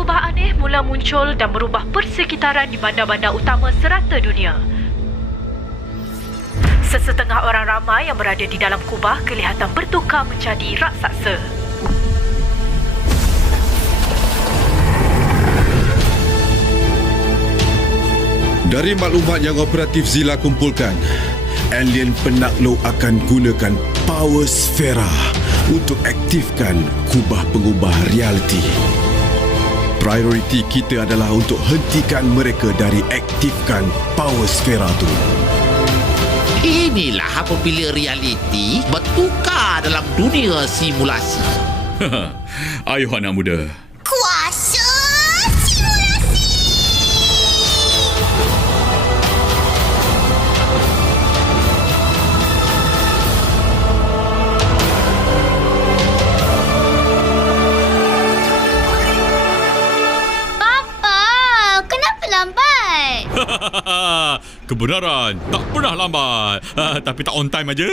kubah aneh mula muncul dan merubah persekitaran di bandar-bandar utama serata dunia. Sesetengah orang ramai yang berada di dalam kubah kelihatan bertukar menjadi raksasa. Dari maklumat yang operatif Zila kumpulkan, alien penakluk akan gunakan power sfera untuk aktifkan kubah pengubah realiti. Prioriti kita adalah untuk hentikan mereka dari aktifkan power sfera tu. Inilah apabila realiti bertukar dalam dunia simulasi. Ayuh anak muda. Kuasa simulasi. Papa, kenapa lambat? Kebenaran tak pernah lambat, tapi tak on time aja.